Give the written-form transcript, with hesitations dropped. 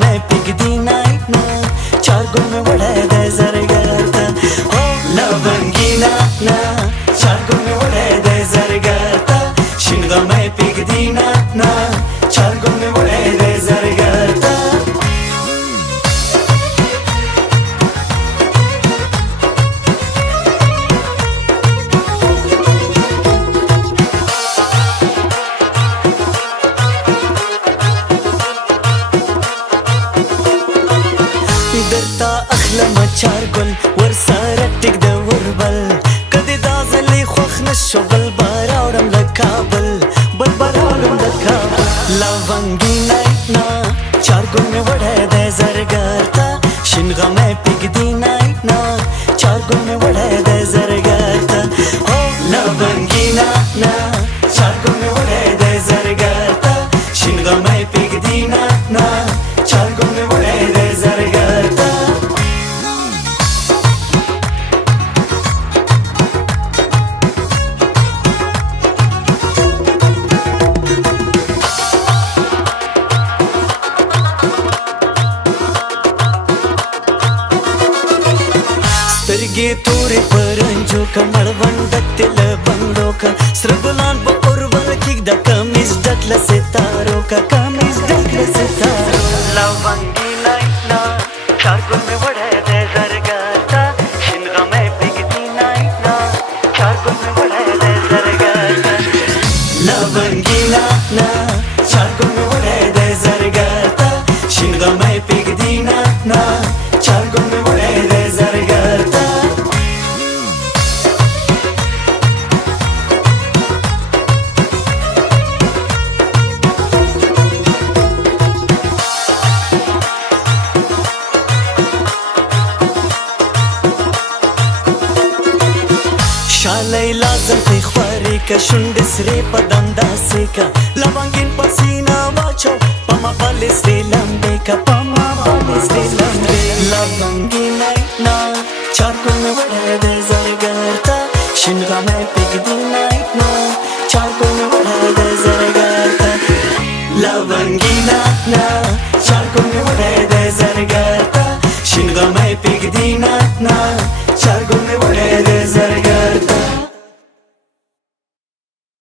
में पिगदी नाई ना चार गुण में वड़े दे जरगरता ओ लवंगी ना ना चार गुण में वड़े दे जरगरता शिनगा में पिगदी ना ना चार गुण में वड़े दे जरगरता درتا اخلم چار گل ور سره ټیک د وربل کدی دا زلی خوخ نشو بل باراوړم د کابل بل باراوړم د کابل لونګی نای نا چار گل می وړه د زرګرتا شینغه مې پګدی نای نا چار گل می وړه د زرګرتا او لونګی نا نا چار گل می وړه د زرګرتا شینغه مې پګدی نا نا چار گل می وړه د زرګرتا سترګې تورې پرنجو که مړوند تل بنګړو که سره ګلان په اورول کې د کمیز ډک له ستارو که کمیز ډک له ستارو لونګي نای نا چار ګل مې وړی دی زرګرتا شینغه مې پګدي نای نا چار ګل مې وړی دی زرګرتا لونګي نا نا چار ګل مې وړی دی زرګرتا شینغه مې پګدي نا نا چار ګل مې وړی دی زرګرتا شالای لازم پی خواری که شنده سری پا دنداسی که لونگین پا سینا واچو پا ما بالستی لمبه که پا ما بالستی لمبه لونگی نای نا چار گل می وڑه ده زرگرتا شنگا می پگدی نای نا چار گل می وڑه ده زرگرتا لونگی نا نا